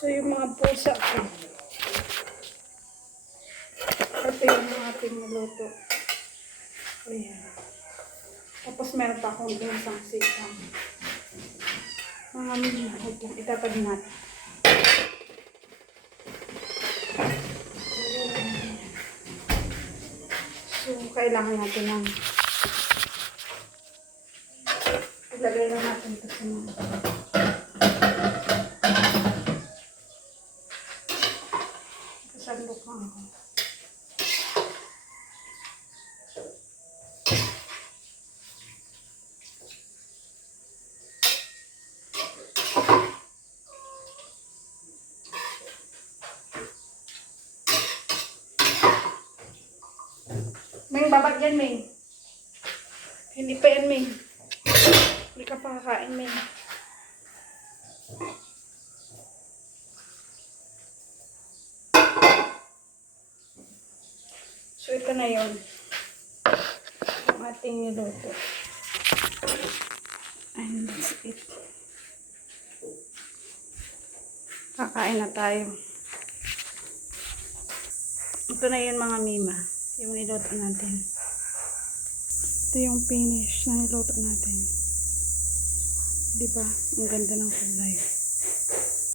So, yung mga pusa ko. Ito yung mga ating naluto. Ayan. Tapos meron pa akong isang sitang. Mga minahod lang. Itatabi natin. So, kailangan natin ng ilagay na natin ito sa mga kasandok lang ako. Ming, babag yan, Ming. Hindi pa yan, Ming. Hindi ka pa kakain, Ming. So, ito na yun. Ang ating niluto. And that's it. Kakain na tayo. Ito na yun, mga mima. Yung niluto natin. Ito yung finish na niluto natin. Diba? Ang ganda ng kulay.